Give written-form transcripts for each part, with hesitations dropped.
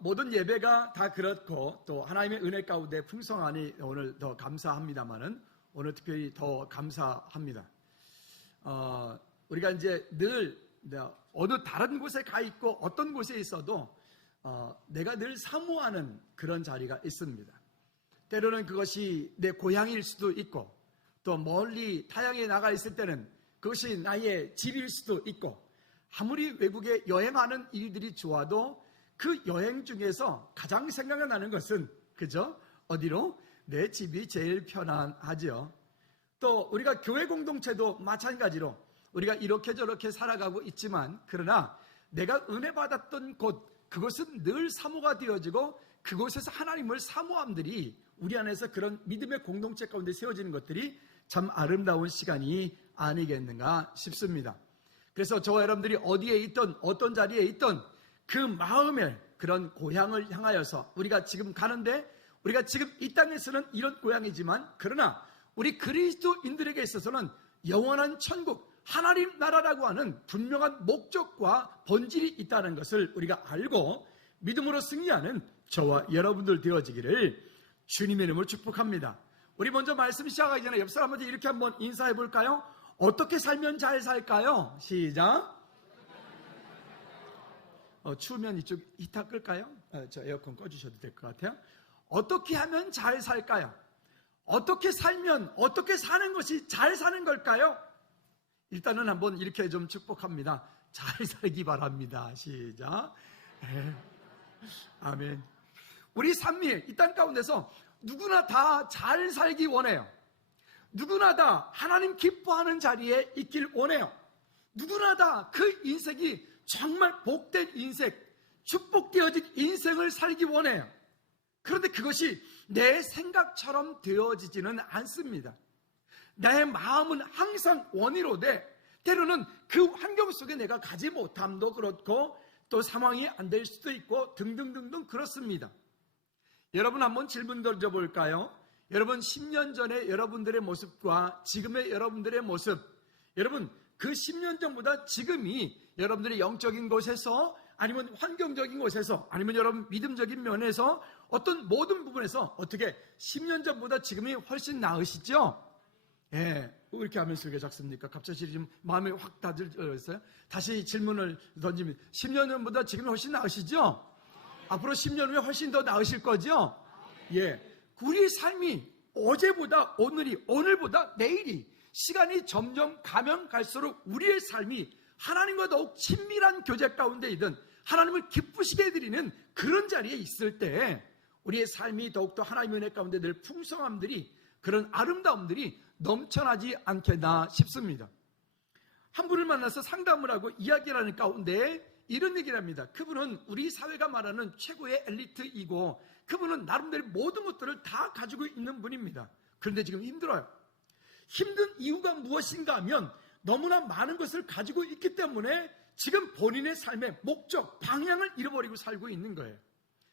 모든 예배가 다 그렇고 또 하나님의 은혜 가운데 풍성하니 오늘 더 감사합니다만은 오늘 특별히 더 감사합니다. 우리가 이제 늘 어느 다른 곳에 가 있고 어떤 곳에 있어도 내가 늘 사모하는 그런 자리가 있습니다. 때로는 그것이 내 고향일 수도 있고 또 멀리 타향에 나가 있을 때는 그것이 나의 집일 수도 있고 아무리 외국에 여행하는 일들이 좋아도 그 여행 중에서 가장 생각나는 것은 그죠? 어디로? 내 집이 제일 편안하죠. 또 우리가 교회 공동체도 마찬가지로 우리가 이렇게 저렇게 살아가고 있지만 그러나 내가 은혜 받았던 곳 그것은 늘 사모가 되어지고 그곳에서 하나님을 사모함들이 우리 안에서 그런 믿음의 공동체 가운데 세워지는 것들이 참 아름다운 시간이 아니겠는가 싶습니다. 그래서 저와 여러분들이 어디에 있든 어떤 자리에 있든 그 마음의 그런 고향을 향하여서 우리가 지금 가는데 우리가 지금 이 땅에서는 이런 고향이지만 그러나 우리 그리스도인들에게 있어서는 영원한 천국 하나님 나라라고 하는 분명한 목적과 본질이 있다는 것을 우리가 알고 믿음으로 승리하는 저와 여러분들 되어지기를 주님의 이름으로 축복합니다. 우리 먼저 말씀 시작하기 전에 옆 사람한테 이렇게 한번 인사해 볼까요? 어떻게 살면 잘 살까요? 시작. 추우면 이쪽 히터 끌까요? 저 에어컨 꺼주셔도 될 것 같아요. 어떻게 하면 잘 살까요? 어떻게 살면 어떻게 사는 것이 잘 사는 걸까요? 일단은 한번 이렇게 좀 축복합니다. 잘 살기 바랍니다. 시작. 아멘. 우리 삶이 이 땅 가운데서 누구나 다 잘 살기 원해요. 누구나 다 하나님 기뻐하는 자리에 있길 원해요. 누구나 다 그 인생이 정말 복된 인생, 축복되어진 인생을 살기 원해요. 그런데 그것이 내 생각처럼 되어지지는 않습니다. 나의 마음은 항상 원이로되 때로는 그 환경 속에 내가 가지 못함도 그렇고 또 상황이 안 될 수도 있고 등등등등 그렇습니다. 여러분 한번 질문 던져볼까요? 여러분 10년 전의 여러분들의 모습과 지금의 여러분들의 모습, 여러분 그 10년 전보다 지금이 여러분들의 영적인 곳에서 아니면 환경적인 곳에서 아니면 여러분 믿음적인 면에서 어떤 모든 부분에서 어떻게 10년 전보다 지금이 훨씬 나으시죠? 예, 왜 이렇게 하면서 이렇게 작습니까? 갑자기 지금 마음이 확 다들었어요? 다시 질문을 던집니다. 10년 전보다 지금이 훨씬 나으시죠? 앞으로 10년 후에 훨씬 더 나으실 거죠? 예, 우리의 삶이 어제보다 오늘이, 오늘보다 내일이 시간이 점점 가면 갈수록 우리의 삶이 하나님과 더욱 친밀한 교제 가운데이든 하나님을 기쁘시게 해드리는 그런 자리에 있을 때 우리의 삶이 더욱더 하나님의 은혜 가운데 늘 풍성함들이 그런 아름다움들이 넘쳐나지 않겠나 싶습니다. 한 분을 만나서 상담을 하고 이야기를 하는 가운데 이런 얘기를 합니다. 그분은 우리 사회가 말하는 최고의 엘리트이고 그분은 나름대로 모든 것들을 다 가지고 있는 분입니다. 그런데 지금 힘들어요. 힘든 이유가 무엇인가 하면 너무나 많은 것을 가지고 있기 때문에 지금 본인의 삶의 목적, 방향을 잃어버리고 살고 있는 거예요.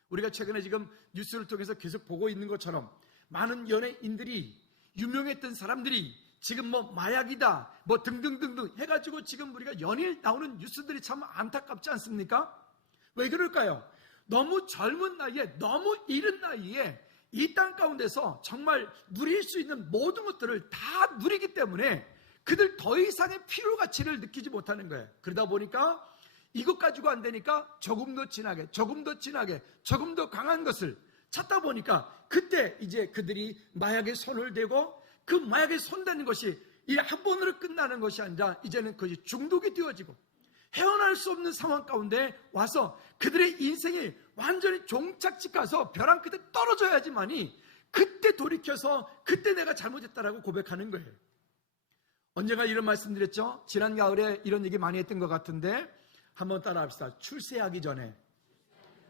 우리가 최근에 지금 뉴스를 통해서 계속 보고 있는 것처럼 많은 연예인들이 유명했던 사람들이 지금 뭐 마약이다 뭐 등등등등 해가지고 지금 우리가 연일 나오는 뉴스들이 참 안타깝지 않습니까? 왜 그럴까요? 너무 젊은 나이에 너무 이른 나이에 이 땅 가운데서 정말 누릴 수 있는 모든 것들을 다 누리기 때문에 그들 더 이상의 필요 가치를 느끼지 못하는 거예요. 그러다 보니까 이것 가지고 안 되니까 조금 더 진하게 조금 더 진하게 조금 더 강한 것을 찾다 보니까 그때 이제 그들이 마약에 손을 대고 그 마약에 손대는 것이 이 한 번으로 끝나는 것이 아니라 이제는 그것이 중독이 되어지고 헤어날 수 없는 상황 가운데 와서 그들의 인생이 완전히 종착지 가서 벼랑 끝에 떨어져야지만이 그때 돌이켜서 그때 내가 잘못했다라고 고백하는 거예요. 언젠가 이런 말씀 드렸죠? 지난 가을에 이런 얘기 많이 했던 것 같은데 한번 따라 합시다. 출세하기 전에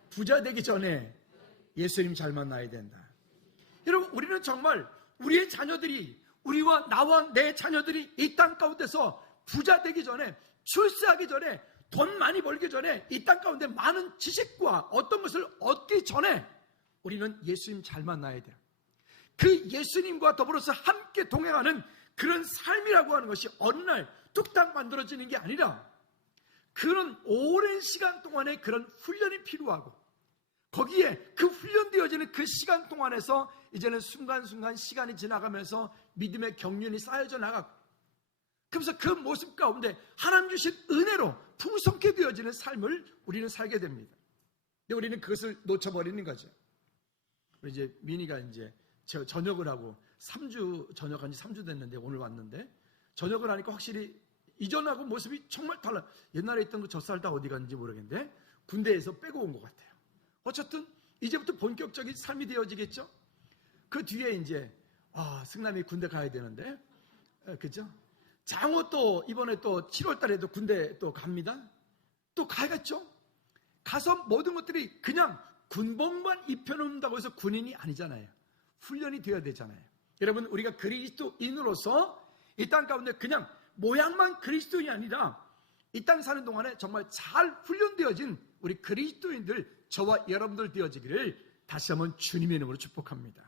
부자 되기 전에 예수님 잘 만나야 된다. 여러분 우리는 정말 우리의 자녀들이 우리와 나와 내 자녀들이 이 땅 가운데서 부자 되기 전에 출세하기 전에 돈 많이 벌기 전에 이 땅 가운데 많은 지식과 어떤 것을 얻기 전에 우리는 예수님 잘 만나야 돼요. 그 예수님과 더불어서 함께 동행하는 그런 삶이라고 하는 것이 어느 날 뚝딱 만들어지는 게 아니라 그런 오랜 시간 동안의 그런 훈련이 필요하고 거기에 그 훈련되어지는 그 시간 동안에서 이제는 순간순간 시간이 지나가면서 믿음의 경륜이 쌓여져 나가고, 그러면서 그 모습 가운데 하나님 주신 은혜로 풍성케 되어지는 삶을 우리는 살게 됩니다. 근데 우리는 그것을 놓쳐버리는 거죠. 우리 이제 민희가 이제 전역을 하고 3주, 전역한 지 3주 됐는데 오늘 왔는데, 전역을 하니까 확실히 이전하고 모습이 정말 달라. 옛날에 있던 그 젖살 다 어디 갔는지 모르겠는데 군대에서 빼고 온 것 같아요. 어쨌든 이제부터 본격적인 삶이 되어지겠죠. 그 뒤에 이제 승남이 군대 가야 되는데, 그죠? 장호 또 이번에 또 7월 달에도 군대 또 갑니다. 또 가야겠죠. 가서 모든 것들이 그냥 군복만 입혀놓는다고 해서 군인이 아니잖아요. 훈련이 되어야 되잖아요. 여러분, 우리가 그리스도인으로서 이 땅 가운데 그냥 모양만 그리스도인이 아니라 이 땅 사는 동안에 정말 잘 훈련되어진 우리 그리스도인들, 저와 여러분들 되어지기를 다시 한번 주님의 이름으로 축복합니다.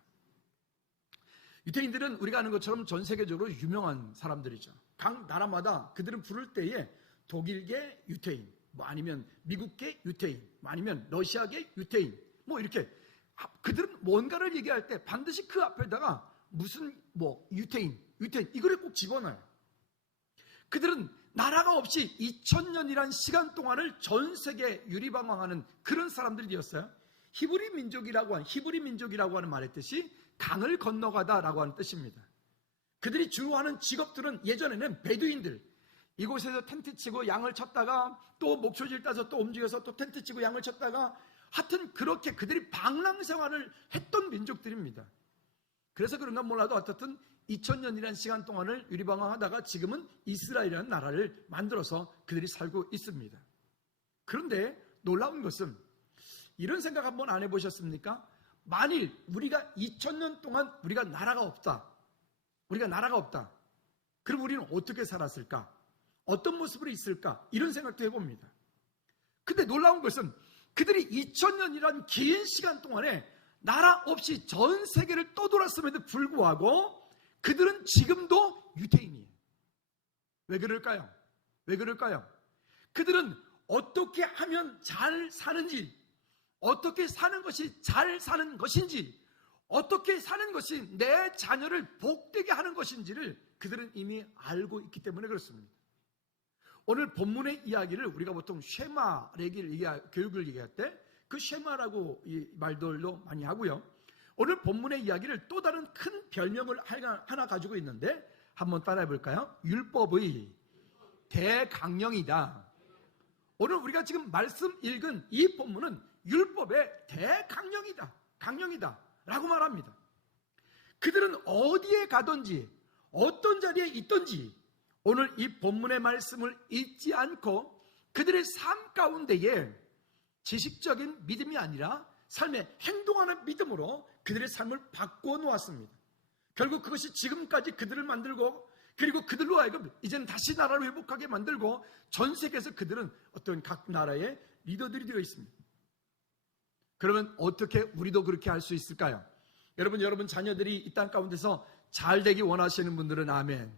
유태인들은 우리가 아는 것처럼 전 세계적으로 유명한 사람들이죠. 각 나라마다 그들은 부를 때에 독일계 유태인, 뭐 아니면 미국계 유태인, 뭐 아니면 러시아계 유태인, 뭐 이렇게 그들은 뭔가를 얘기할 때 반드시 그 앞에다가 무슨 뭐 유태인 이거를 꼭 집어넣어요. 그들은 나라가 없이 2000년이란 시간 동안을 전 세계 유리방황하는 그런 사람들이었어요. 히브리 민족이라고 하는 말의 뜻이 강을 건너가다라고 하는 뜻입니다. 그들이 주로 하는 직업들은 예전에는 베두인들, 이곳에서 텐트 치고 양을 쳤다가 또 목초지를 따서 또 움직여서 또 텐트 치고 양을 쳤다가, 하여튼 그렇게 그들이 방랑 생활을 했던 민족들입니다. 그래서 그런가 몰라도 어쨌든 2000년이라는 시간 동안을 유리방황하다가 지금은 이스라엘이라는 나라를 만들어서 그들이 살고 있습니다. 그런데 놀라운 것은 이런 생각 한번 안 해보셨습니까? 만일 우리가 2000년 동안 우리가 나라가 없다. 그럼 우리는 어떻게 살았을까? 어떤 모습으로 있을까? 이런 생각도 해봅니다. 근데 놀라운 것은 그들이 2000년이란 긴 시간 동안에 나라 없이 전 세계를 떠돌았음에도 불구하고 그들은 지금도 유태인이에요. 왜 그럴까요? 그들은 어떻게 하면 잘 사는지, 어떻게 사는 것이 잘 사는 것인지, 어떻게 사는 것이 내 자녀를 복되게 하는 것인지를 그들은 이미 알고 있기 때문에 그렇습니다. 오늘 본문의 이야기를 우리가 보통 쉐마 교육을 얘기할 때 그 쉐마라고 이 말들로 많이 하고요. 오늘 본문의 이야기를 또 다른 큰 별명을 하나 가지고 있는데 한번 따라해 볼까요? 율법의 대강령이다. 오늘 우리가 지금 말씀 읽은 이 본문은 율법의 대강령이다 라고 말합니다. 그들은 어디에 가든지 어떤 자리에 있든지 오늘 이 본문의 말씀을 잊지 않고 그들의 삶 가운데에 지식적인 믿음이 아니라 삶에 행동하는 믿음으로 그들의 삶을 바꾸어 놓았습니다. 결국 그것이 지금까지 그들을 만들고, 그리고 그들로 하여금 이제는 다시 나라를 회복하게 만들고, 전 세계에서 그들은 어떤 각 나라의 리더들이 되어 있습니다. 그러면 어떻게 우리도 그렇게 할 수 있을까요? 여러분 자녀들이 이 땅 가운데서 잘 되기 원하시는 분들은 아멘.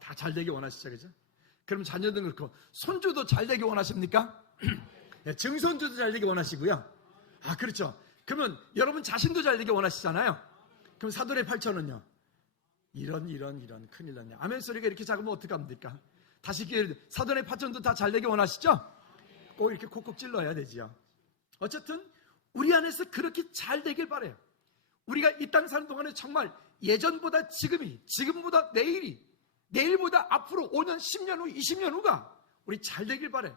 다 잘 되기 원하시죠, 그죠? 그럼 자녀들은 그렇고, 손주도 잘 되기 원하십니까? 네, 증손주도 잘 되기 원하시고요. 그렇죠. 그러면 여러분 자신도 잘 되기 원하시잖아요. 그럼 사돈의 8천은요? 이런 큰일 났네. 아멘 소리가 이렇게 작으면 어떡합니까? 다시 기회를, 사돈의 8천도 다 잘 되기 원하시죠? 꼭 이렇게 콕콕 찔러야 되지요. 어쨌든 우리 안에서 그렇게 잘 되길 바라요. 우리가 이 땅 사는 동안에 정말 예전보다 지금보다 내일이, 내일보다 앞으로 5년, 10년 후, 20년 후가 우리 잘 되길 바라요.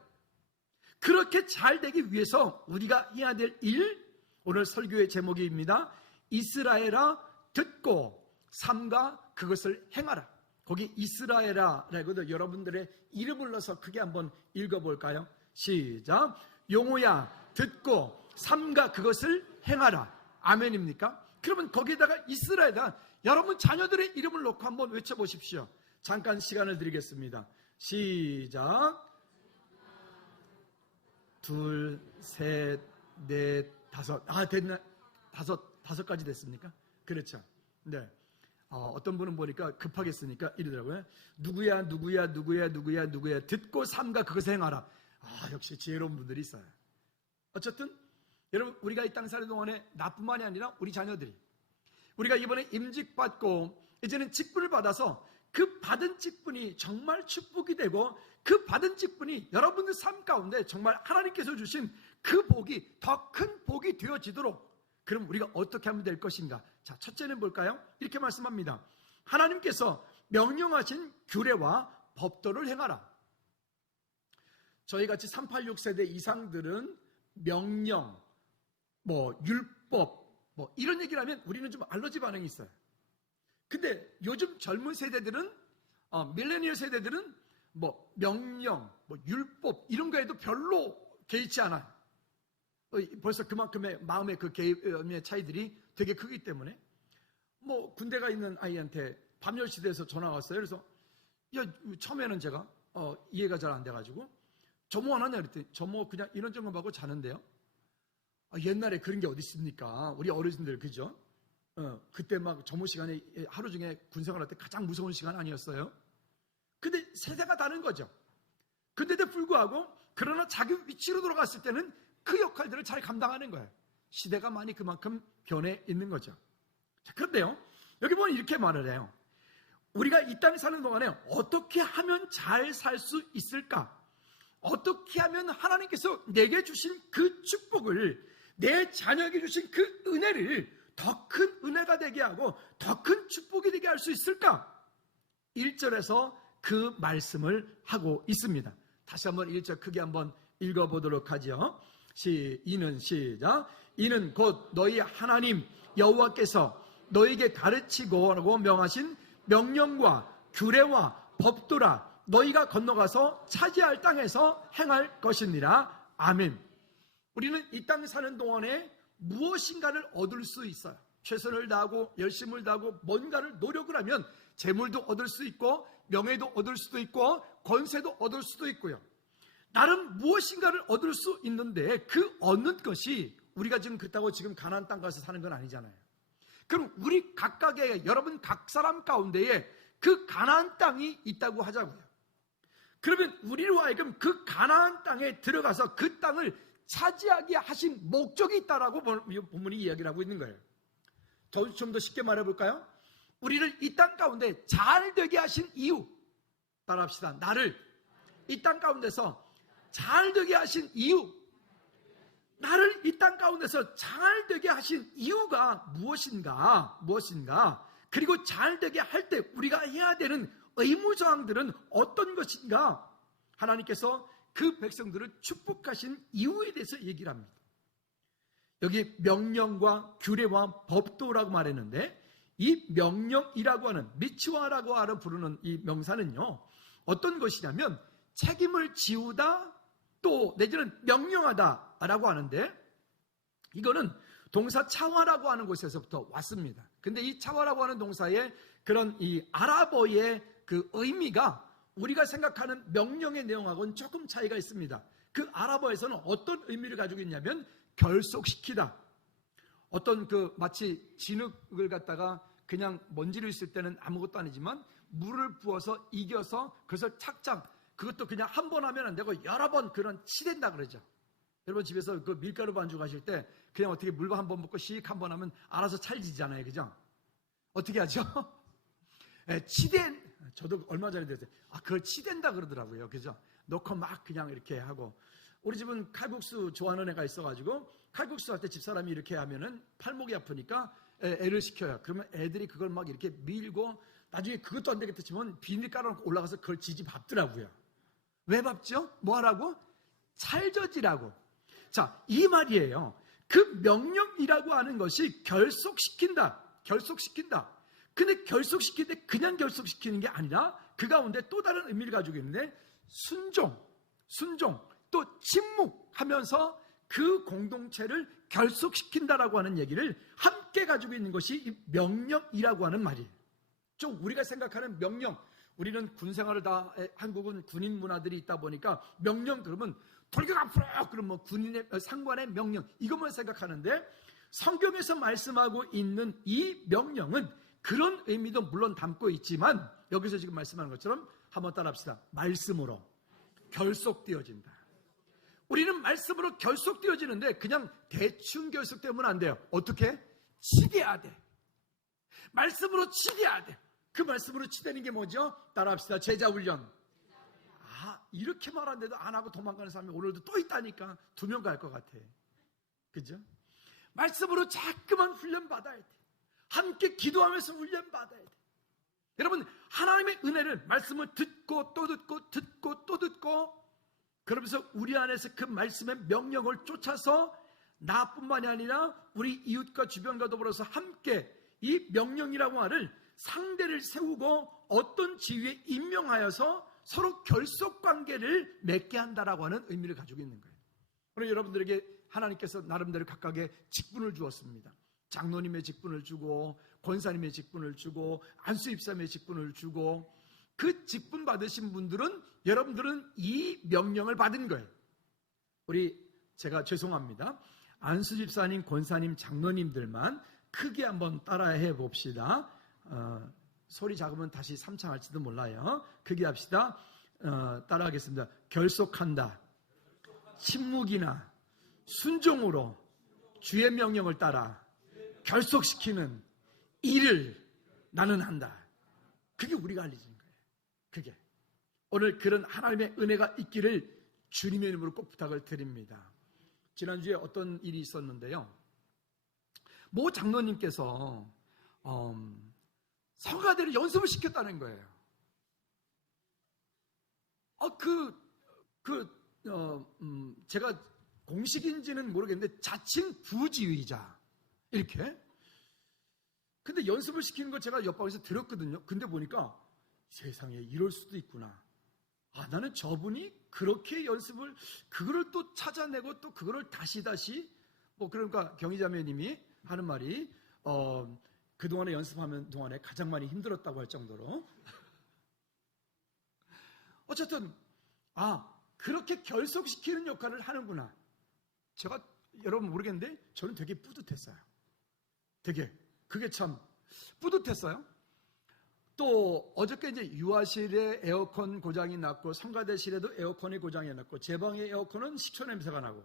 그렇게 잘 되기 위해서 우리가 해야 될 일, 오늘 설교의 제목입니다. 이스라엘아 듣고 삼가 그것을 행하라. 거기 이스라엘아라고도 여러분들의 이름을 넣어서 크게 한번 읽어볼까요? 시작. 용호야 듣고 삼가 그것을 행하라. 아멘입니까? 그러면 거기에다가 이스라엘아, 여러분 자녀들의 이름을 놓고 한번 외쳐보십시오. 잠깐 시간을 드리겠습니다. 시작. 둘, 셋, 넷, 다섯. 됐나? 다섯 가지 됐습니까? 그렇죠. 네. 어떤 분은 보니까 급하게 쓰니까 이러더라고요. 누구야 듣고 삼가 그것을 행하라. 역시 지혜로운 분들이 있어요. 어쨌든 여러분, 우리가 이 땅 사는 동안에 나뿐만이 아니라 우리 자녀들이, 우리가 이번에 임직받고 이제는 직분을 받아서 그 받은 직분이 정말 축복이 되고 그 받은 직분이 여러분들 삶 가운데 정말 하나님께서 주신 그 복이 더 큰 복이 되어지도록, 그럼 우리가 어떻게 하면 될 것인가? 자, 첫째는 뭘까요? 이렇게 말씀합니다. 하나님께서 명령하신 규례와 법도를 행하라. 저희같이 386 세대 이상들은 명령, 율법, 이런 얘기를 하면 우리는 좀 알러지 반응이 있어요. 근데 요즘 젊은 세대들은, 밀레니얼 세대들은 명령, 율법 이런 거에도 별로 개의치 않아요. 벌써 그만큼의 마음의 그 개의의 차이들이 되게 크기 때문에, 군대가 있는 아이한테 밤 10시 돼서 전화 왔어요. 그래서 처음에는 제가 이해가 잘 안 돼가지고, 점호 안 하냐 그랬더니, 점호 그냥 이런 점검하고 자는데요. 옛날에 그런 게 어디 있습니까? 우리 어르신들, 그죠? 그때 막 점호 시간에 하루 중에 군생활할 때 가장 무서운 시간 아니었어요? 근데 세대가 다른 거죠. 근데도 불구하고, 그러나 자기 위치로 돌아갔을 때는 그 역할들을 잘 감당하는 거예요. 시대가 많이 그만큼 변해 있는 거죠. 자, 그런데요, 여기 보면 이렇게 말을 해요. 우리가 이 땅에 사는 동안에 어떻게 하면 잘 살 수 있을까? 어떻게 하면 하나님께서 내게 주신 그 축복을, 내 자녀에게 주신 그 은혜를 더 큰 은혜가 되게 하고 더 큰 축복이 되게 할 수 있을까? 1절에서 그 말씀을 하고 있습니다. 다시 한번 1절 크게 한번 읽어보도록 하죠. 이는 시작. 이는 곧 너희 하나님 여호와께서 너희에게 가르치고 라고 명하신 명령과 규례와 법도라. 너희가 건너가서 차지할 땅에서 행할 것이니라. 아멘. 우리는 이 땅에 사는 동안에 무엇인가를 얻을 수 있어요. 최선을 다하고 열심을 다하고 뭔가를 노력을 하면 재물도 얻을 수 있고 명예도 얻을 수도 있고 권세도 얻을 수도 있고요. 나름 무엇인가를 얻을 수 있는데, 그 얻는 것이 우리가 지금 그렇다고 지금 가나안 땅 가서 사는 건 아니잖아요. 그럼 우리 각각의, 여러분 각 사람 가운데에 그 가나안 땅이 있다고 하자고요. 그러면 우리로 하여금 그 가나안 땅에 들어가서 그 땅을 차지하게 하신 목적이 있다라고 본문이 이야기를 하고 있는 거예요. 좀 더 쉽게 말해볼까요? 우리를 이 땅 가운데 잘 되게 하신 이유, 따라합시다. 나를 이 땅 가운데서 잘 되게 하신 이유, 나를 이 땅 가운데서 잘 되게 하신 이유가 무엇인가? 그리고 잘 되게 할 때 우리가 해야 되는 의무사항들은 어떤 것인가? 하나님께서 그 백성들을 축복하신 이유에 대해서 얘기를 합니다. 여기 명령과 규례와 법도라고 말했는데, 이 명령이라고 하는, 미츠와라고 부르는 이 명사는요, 어떤 것이냐면 책임을 지우다, 또 내지는 명령하다라고 하는데, 이거는 동사 차와라고 하는 곳에서부터 왔습니다. 근데 이 차와라고 하는 동사의 그런 이 아랍어의 그 의미가 우리가 생각하는 명령의 내용하고는 조금 차이가 있습니다. 그 아랍어에서는 어떤 의미를 가지고 있냐면 결속시키다. 어떤 마치 진흙을 갖다가 그냥 먼지를 있을 때는 아무것도 아니지만 물을 부어서 이겨서 그것을 착착, 그것도 그냥 한 번 하면 안 되고 여러 번 그런 치댄다 그러죠. 여러분 집에서 그 밀가루 반죽 하실 때 그냥 어떻게 물 한 번 붓고 씩 한 번 하면 알아서 찰지잖아요. 그죠? 어떻게 하죠? 치댄, 저도 얼마 전에 들었어요. 그걸 치댄다 그러더라고요. 그죠? 넣고 막 그냥 이렇게 하고. 우리 집은 칼국수 좋아하는 애가 있어가지고 칼국수 할 때 집사람이 이렇게 하면은 팔목이 아프니까 애를 시켜요. 그러면 애들이 그걸 막 이렇게 밀고 나중에 그것도 안 되겠다 치면 비닐 깔아놓고 올라가서 그걸 지지밟더라고요. 왜 밟죠? 뭐 하라고? 찰져지라고. 자, 이 말이에요. 그 명령이라고 하는 것이 결속시킨다. 근데 결속시킬 때 그냥 결속시키는 게 아니라 그 가운데 또 다른 의미를 가지고 있는데, 순종, 또 침묵하면서 그 공동체를 결속시킨다라고 하는 얘기를 함께 가지고 있는 것이 이 명령이라고 하는 말이에요. 좀 우리가 생각하는 명령, 우리는 군생활을 다, 한국은 군인 문화들이 있다 보니까 명령 그러면 돌격 앞으로, 그러면 군인의 상관의 명령, 이것만 생각하는데, 성경에서 말씀하고 있는 이 명령은 그런 의미도 물론 담고 있지만, 여기서 지금 말씀하는 것처럼 한번 따라합시다. 말씀으로 결속되어진다. 우리는 말씀으로 결속되어지는데 그냥 대충 결속되면 안 돼요. 어떻게? 치대야 돼. 말씀으로 치대야 돼. 그 말씀으로 치대는 게 뭐죠? 따라합시다. 제자훈련. 이렇게 말하는데도 안 하고 도망가는 사람이 오늘도 또 있다니까. 2명 갈 것 같아. 그죠? 말씀으로 자꾸만 훈련받아야 돼. 함께 기도하면서 훈련받아야 돼. 여러분, 하나님의 은혜를 말씀을 듣고 또 듣고 듣고 또 듣고, 그러면서 우리 안에서 그 말씀의 명령을 쫓아서 나뿐만이 아니라 우리 이웃과 주변과 더불어서 함께 이 명령이라고 하는 상대를 세우고 어떤 지위에 임명하여서 서로 결속관계를 맺게 한다라고 하는 의미를 가지고 있는 거예요. 오늘 여러분들에게 하나님께서 나름대로 각각의 직분을 주었습니다. 장로님의 직분을 주고, 권사님의 직분을 주고, 안수입사님의 직분을 주고, 그 직분 받으신 분들은, 여러분들은 이 명령을 받은 거예요. 제가 죄송합니다. 안수집사님, 권사님, 장로님들만 크게 한번 따라해 봅시다. 소리 작으면 다시 3창 할지도 몰라요. 크게 합시다. 따라하겠습니다. 결속한다. 침묵이나 순종으로 주의 명령을 따라 결속시키는 일을 나는 한다. 그게 우리가 알려진 거예요. 그게. 오늘 그런 하나님의 은혜가 있기를 주님의 이름으로 꼭 부탁을 드립니다. 지난주에 어떤 일이 있었는데요. 모 장로님께서 성가대를 연습을 시켰다는 거예요. 제가 공식인지는 모르겠는데 자칭 부지휘자 이렇게. 근데 연습을 시키는 거 제가 옆방에서 들었거든요. 근데 보니까 세상에 이럴 수도 있구나. 나는 저분이 그렇게 연습을, 그거를 또 찾아내고 또 그거를 다시 그러니까 경희자매님이 하는 말이 그동안에 연습하는 동안에 가장 많이 힘들었다고 할 정도로. 어쨌든 그렇게 결속시키는 역할을 하는구나. 제가 여러분 모르겠는데 저는 되게 뿌듯했어요. 그게 참 뿌듯했어요. 또 어저께 이제 유아실에 에어컨 고장이 났고, 성가대실에도 에어컨이 고장이 났고, 제 방의 에어컨은 식초 냄새가 나고,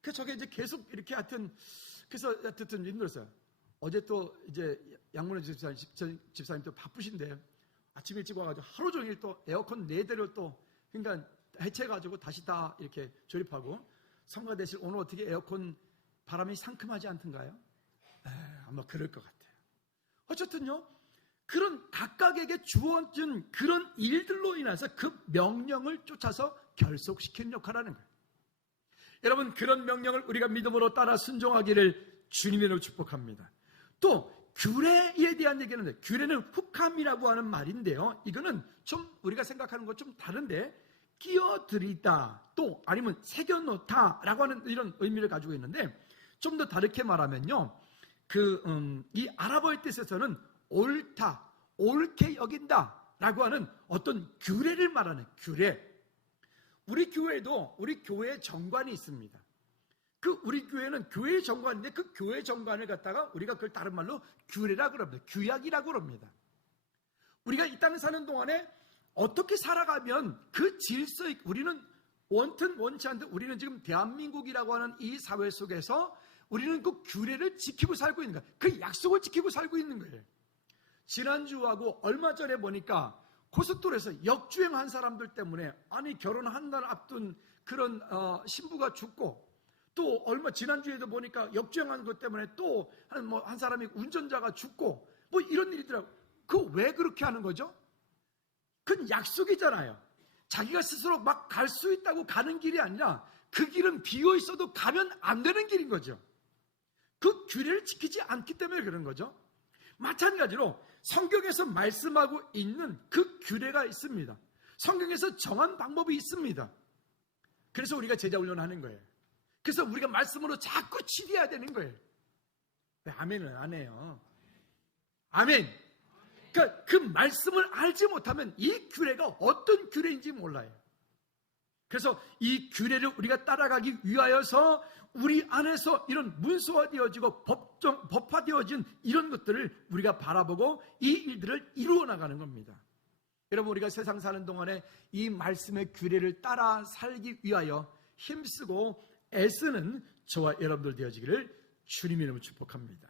그래서 저게 이제 계속 이렇게 그래서 힘들었어요. 어제 또 이제 양문의 집사님 또 바쁘신데 아침 일찍 와가지고 하루 종일 또 에어컨 4대를 또 그러니까 해체해가지고 다시 다 이렇게 조립하고, 성가대실 오늘 어떻게 에어컨 바람이 상큼하지 않던가요? 아마 그럴 것 같아요. 어쨌든요, 그런 각각에게 주어진 그런 일들로 인해서 그 명령을 쫓아서 결속시키는 역할을 하는 거예요. 여러분, 그런 명령을 우리가 믿음으로 따라 순종하기를 주님의 이름으로 축복합니다. 또 규례에 대한 얘기는, 규례는 훅함이라고 하는 말인데요, 이거는 좀 우리가 생각하는 것 좀 다른데, 끼어들이다 또 아니면 새겨놓다라고 하는 이런 의미를 가지고 있는데, 좀 더 다르게 말하면요, 이 아랍어의 뜻에서는 옳다, 옳게 여긴다라고 하는 어떤 규례를 말하는 규례. 우리 교회에도 우리 교회 정관이 있습니다. 우리 교회는 교회 정관인데 그 교회 정관을 갖다가 우리가 그걸 다른 말로 규례라고 그럽니다. 규약이라고 그럽니다. 우리가 이 땅에 사는 동안에 어떻게 살아가면 그 질서에, 우리는 원튼 원치 않든 우리는 지금 대한민국이라고 하는 이 사회 속에서 우리는 그 규례를 지키고 살고 있는 거예요. 그 약속을 지키고 살고 있는 거예요. 지난주하고 얼마 전에 보니까 고속도로에서 역주행한 사람들 때문에, 결혼한 날 앞둔 그런 신부가 죽고, 또 지난주에도 보니까 역주행한 것 때문에 또 한 사람이 운전자가 죽고, 이런 일이더라고요. 왜 그렇게 하는 거죠? 그건 약속이잖아요. 자기가 스스로 막 갈 수 있다고 가는 길이 아니라 그 길은 비어 있어도 가면 안 되는 길인 거죠. 그 규례를 지키지 않기 때문에 그런 거죠. 마찬가지로 성경에서 말씀하고 있는 그 규례가 있습니다. 성경에서 정한 방법이 있습니다. 그래서 우리가 제자훈련하는 거예요. 그래서 우리가 말씀으로 자꾸 치대야 되는 거예요. 왜 아멘을 안 해요? 아멘. 그러니까 그 말씀을 알지 못하면 이 규례가 어떤 규례인지 몰라요. 그래서 이 규례를 우리가 따라가기 위하여서 우리 안에서 이런 문서화되어지고 법화되어진 이런 것들을 우리가 바라보고 이 일들을 이루어 나가는 겁니다. 여러분, 우리가 세상 사는 동안에 이 말씀의 규례를 따라 살기 위하여 힘쓰고 애쓰는 저와 여러분들 되어지기를 주님의 이름으로 축복합니다.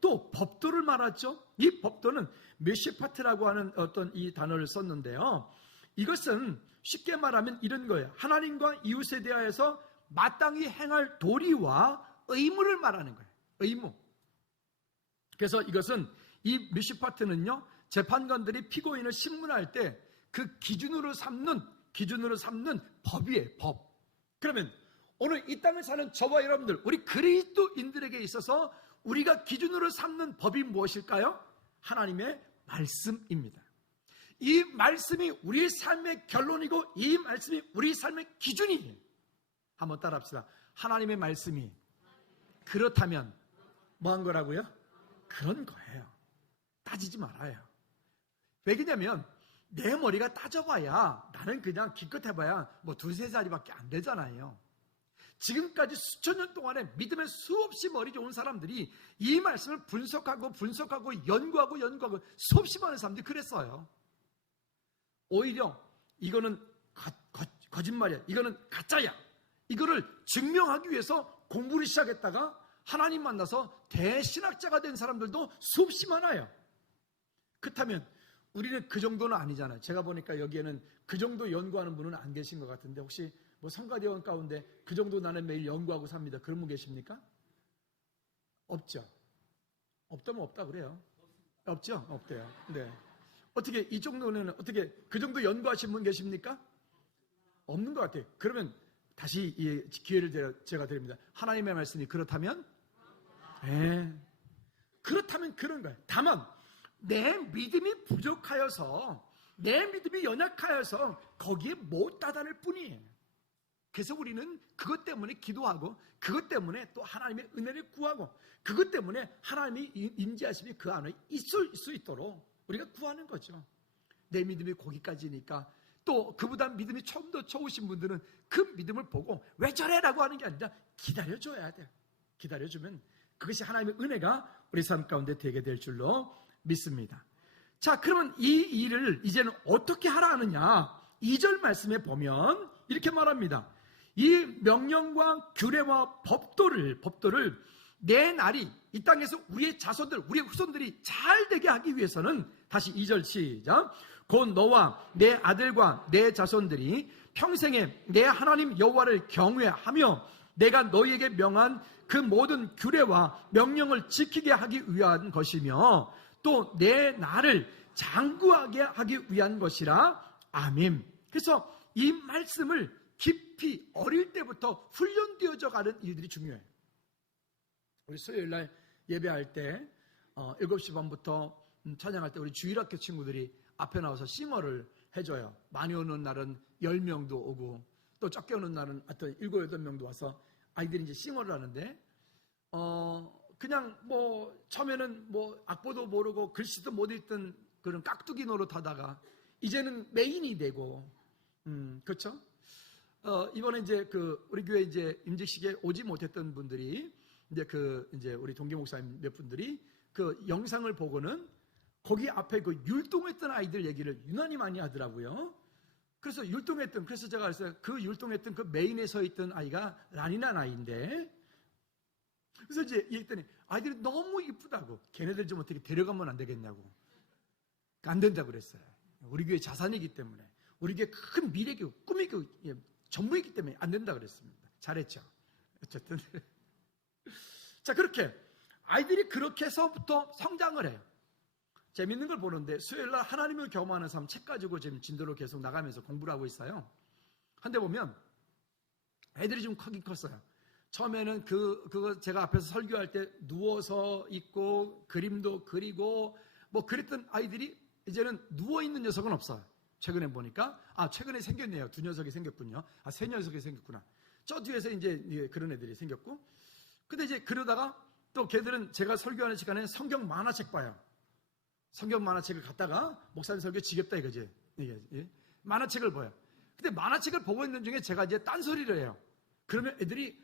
또 법도를 말하죠. 이 법도는 메시파트라고 하는 어떤 이 단어를 썼는데요. 이것은 쉽게 말하면 이런 거예요. 하나님과 이웃에 대하여서 마땅히 행할 도리와 의무를 말하는 거예요. 의무. 그래서 이것은 이 메시파트는요, 재판관들이 피고인을 신문할 때 그 기준으로 삼는 법이에요. 법. 그러면 오늘 이 땅을 사는 저와 여러분들, 우리 그리스도인들에게 있어서 우리가 기준으로 삼는 법이 무엇일까요? 하나님의 말씀입니다. 이 말씀이 우리의 삶의 결론이고 이 말씀이 우리 삶의 기준이에요. 한번 따라합시다. 하나님의 말씀이 그렇다면 뭐 한 거라고요? 그런 거예요. 따지지 말아요. 왜 그러냐면 내 머리가 따져봐야, 나는 그냥 기껏 해봐야 뭐 두세 살이밖에 안 되잖아요. 지금까지 수천 년 동안에 믿음에 수없이 머리 좋은 사람들이 이 말씀을 분석하고 연구하고 수없이 많은 사람들이 그랬어요. 오히려 이거는 거짓말이야, 이거는 가짜야, 이거를 증명하기 위해서 공부를 시작했다가 하나님 만나서 대신학자가 된 사람들도 수없이 많아요. 그렇다면 우리는 그 정도는 아니잖아요. 제가 보니까 여기에는 그 정도 연구하는 분은 안 계신 것 같은데, 혹시 뭐 성가대원 가운데 그 정도 나는 매일 연구하고 삽니다, 그런 분 계십니까? 없죠. 없다면 없다 그래요. 없죠? 없대요. 네. 어떻게 이 정도는 어떻게 그 정도 연구하신 분 계십니까? 없는 것 같아요. 그러면 다시 이 기회를 제가 드립니다. 하나님의 말씀이 그렇다면? 네. 그렇다면 그런 거예요. 다만 내 믿음이 부족하여서, 내 믿음이 연약하여서 거기에 못 다다를 뿐이에요. 그래서 우리는 그것 때문에 기도하고, 그것 때문에 또 하나님의 은혜를 구하고, 그것 때문에 하나님의 임재하심이 그 안에 있을 수 있도록 우리가 구하는 거죠. 내 믿음이 거기까지니까 또 그보다 믿음이 좀 더 좋으신 분들은 그 믿음을 보고 왜 저래? 라고 하는 게 아니라 기다려줘야 돼요. 기다려주면 그것이 하나님의 은혜가 우리 삶 가운데 되게 될 줄로 믿습니다. 자, 그러면 이 일을 이제는 어떻게 하라 하느냐? 2절 말씀에 보면 이렇게 말합니다. 이 명령과 규례와 법도를 내 날이 이 땅에서 우리의 자손들, 우리의 후손들이 잘 되게 하기 위해서는, 다시 2절 시작. 곧 너와 내 아들과 내 자손들이 평생에 내 하나님 여호와를 경외하며 내가 너희에게 명한 그 모든 규례와 명령을 지키게 하기 위한 것이며 또 내 나를 장구하게 하기 위한 것이라. 아멘. 그래서 이 말씀을 깊이 어릴 때부터 훈련되어져 가는 일들이 중요해요. 우리 수요일날 예배할 때 7시 반부터 찬양할 때 우리 주일학교 친구들이 앞에 나와서 싱어를 해줘요. 많이 오는 날은 10명도 오고 또 적게 오는 날은 하여튼 7, 8명도 와서 아이들이 이제 싱어를 하는데 그냥 뭐 처음에는 뭐 악보도 모르고 글씨도 못 읽던 그런 깍두기 노릇하다가 이제는 메인이 되고 그렇죠? 이번에 이제 우리 교회 이제 임직식에 오지 못했던 분들이 이제 우리 동기 목사님 몇 분들이 그 영상을 보고는 거기 앞에 그 율동했던 아이들 얘기를 유난히 많이 하더라고요. 그래서 그래서 제가 그랬어요. 그 율동했던 그 메인에 서 있던 아이가 라니나 아이인데, 그래서 이제 얘기했더니 아이들이 너무 이쁘다고, 걔네들 좀 어떻게 데려가면 안 되겠냐고. 안 된다고 그랬어요. 우리 교회 자산이기 때문에, 우리 교회 큰 미래고 꿈이고 전부이기 때문에 안 된다고 그랬습니다. 잘했죠. 어쨌든 자, 그렇게 아이들이 그렇게 해서부터 성장을 해요. 재밌는 걸 보는데 수요일날 하나님을 경험하는 삶 책 가지고 지금 진도로 계속 나가면서 공부를 하고 있어요. 한데 보면 애들이 좀 크긴 컸어요. 처음에는 그거 제가 앞에서 설교할 때 누워서 있고 그림도 그리고 뭐 그랬던 아이들이 이제는 누워있는 녀석은 없어요. 최근에 보니까 최근에 생겼네요. 2녀석이 생겼군요. 3녀석이 생겼구나. 저 뒤에서 이제 그런 애들이 생겼고, 근데 이제 그러다가 또 걔들은 제가 설교하는 시간에 성경 만화책 봐요. 성경 만화책을 갖다가 목사님 설교 지겹다 이거지. 이게 만화책을 봐요. 근데 만화책을 보고 있는 중에 제가 이제 딴소리를 해요. 그러면 애들이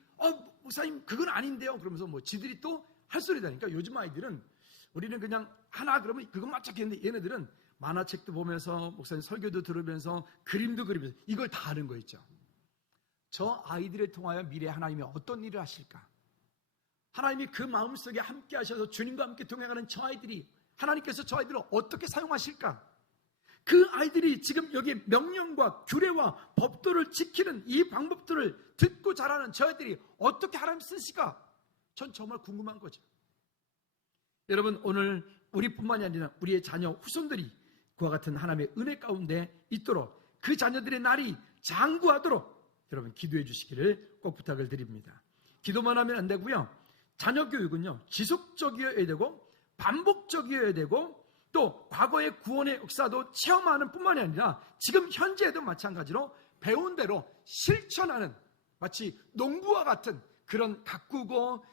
목사님 그건 아닌데요. 그러면서 뭐 지들이 또 할 소리다. 그러니까 요즘 아이들은, 우리는 그냥 하나 그러면 그것만 찾겠는데 얘네들은 만화책도 보면서 목사님 설교도 들으면서 그림도 그리면서 이걸 다 하는 거 있죠. 저 아이들을 통하여 미래에 하나님이 어떤 일을 하실까? 하나님이 그 마음속에 함께 하셔서 주님과 함께 동행하는 저 아이들이, 하나님께서 저 아이들을 어떻게 사용하실까? 그 아이들이 지금 여기 명령과 규례와 법도를 지키는 이 방법들을 듣고 자라는 저 아이들이 어떻게 하나님 쓰실까? 전 정말 궁금한 거죠. 여러분, 오늘 우리뿐만이 아니라 우리의 자녀 후손들이 그와 같은 하나님의 은혜 가운데 있도록, 그 자녀들의 날이 장구하도록 여러분 기도해 주시기를 꼭 부탁을 드립니다. 기도만 하면 안 되고요, 자녀 교육은요 지속적이어야 되고 반복적이어야 되고, 또 과거의 구원의 역사도 체험하는 뿐만이 아니라 지금 현재에도 마찬가지로 배운 대로 실천하는, 마치 농부와 같은 그런 가꾸고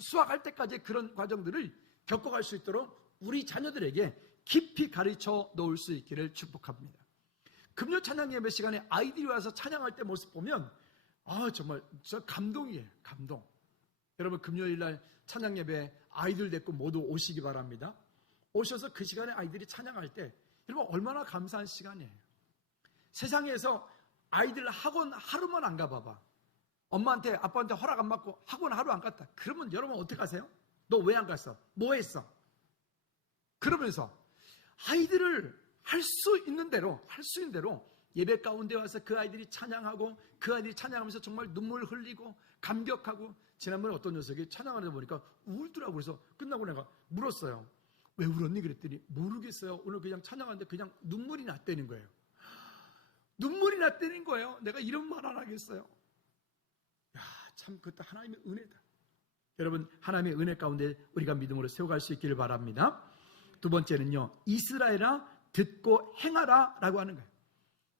수확할 때까지 그런 과정들을 겪어갈 수 있도록 우리 자녀들에게 깊이 가르쳐 놓을 수 있기를 축복합니다. 금요 찬양 예배 시간에 아이들이 와서 찬양할 때 모습 보면 정말 저 감동이에요. 감동. 여러분, 금요일 날 찬양 예배 아이들 데리고 모두 오시기 바랍니다. 오셔서 그 시간에 아이들이 찬양할 때 여러분 얼마나 감사한 시간이에요. 세상에서 아이들 학원 하루만 안 가봐봐. 엄마한테 아빠한테 허락 안 받고 학원 하루 안 갔다. 그러면 여러분 어떻게 하세요? 너 왜 안 갔어? 뭐 했어? 그러면서 아이들을 할 수 있는 대로 예배 가운데 와서 그 아이들이 찬양하고, 그 아이들이 찬양하면서 정말 눈물 흘리고 감격하고. 지난번에 어떤 녀석이 찬양하다 보니까 울더라고. 그래서 끝나고 내가 물었어요. 왜 울었니? 그랬더니 모르겠어요. 오늘 그냥 찬양하는데 그냥 눈물이 났다는 거예요. 눈물이 났다는 거예요. 내가 이런 말 안 하겠어요. 참 그것도 하나님의 은혜다. 여러분, 하나님의 은혜 가운데 우리가 믿음으로 세워갈 수 있기를 바랍니다. 두 번째는요, 이스라엘아 듣고 행하라 라고 하는 거예요.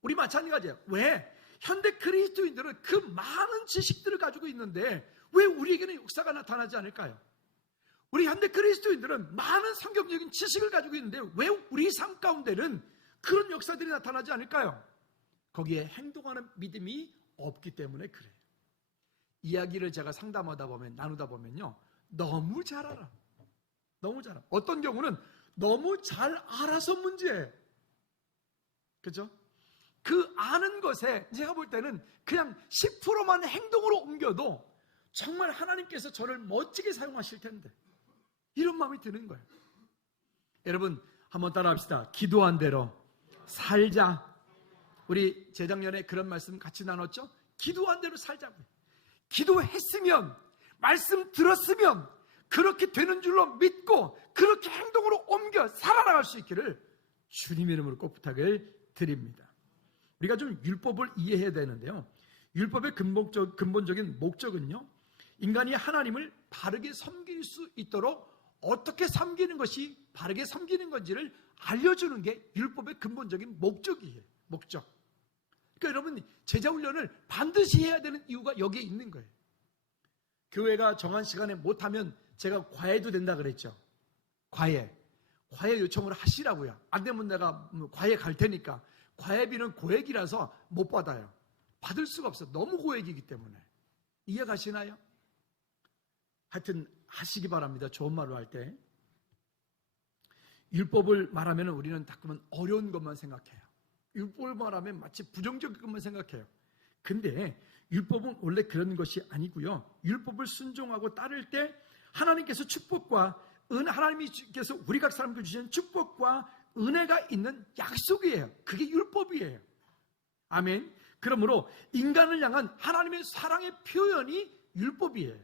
우리 마찬가지예요. 왜? 현대 그리스도인들은 그 많은 지식들을 가지고 있는데 왜 우리에게는 역사가 나타나지 않을까요? 우리 현대 그리스도인들은 많은 성경적인 지식을 가지고 있는데 왜 우리 삶 가운데는 그런 역사들이 나타나지 않을까요? 거기에 행동하는 믿음이 없기 때문에 그래요. 이야기를 제가 상담하다 보면, 나누다 보면요, 너무 잘 알아. 너무 잘 알아. 어떤 경우는 너무 잘 알아서 문제예요. 그죠? 그 아는 것에 제가 볼 때는 그냥 10%만 행동으로 옮겨도 정말 하나님께서 저를 멋지게 사용하실 텐데, 이런 마음이 드는 거예요. 여러분, 한번 따라 합시다. 기도한 대로 살자. 우리 재작년에 그런 말씀 같이 나눴죠? 기도한 대로 살자고요. 기도했으면, 말씀 들었으면 그렇게 되는 줄로 믿고 그렇게 행동으로 옮겨 살아나갈 수 있기를 주님의 이름으로 꼭 부탁을 드립니다. 우리가 좀 율법을 이해해야 되는데요, 율법의 근본적인 목적은요, 인간이 하나님을 바르게 섬길 수 있도록 어떻게 섬기는 것이 바르게 섬기는 건지를 알려주는 게 율법의 근본적인 목적이에요. 목적. 그러니까 여러분, 제자훈련을 반드시 해야 되는 이유가 여기에 있는 거예요. 교회가 정한 시간에 못하면 제가 과외도 된다 그랬죠. 과외 요청을 하시라고요. 안 되면 내가 과외 갈 테니까. 과외비는 고액이라서 못 받아요. 받을 수가 없어. 너무 고액이기 때문에. 이해 가시나요? 하여튼 하시기 바랍니다. 좋은 말로 할 때. 율법을 말하면 우리는 가끔은 어려운 것만 생각해요. 율법을 말하면 마치 부정적인 것만 생각해요. 근데 율법은 원래 그런 것이 아니고요, 율법을 순종하고 따를 때 하나님께서 축복과 하나님께서 우리 각 사람에게 주신 축복과 은혜가 있는 약속이에요. 그게 율법이에요. 아멘. 그러므로 인간을 향한 하나님의 사랑의 표현이 율법이에요.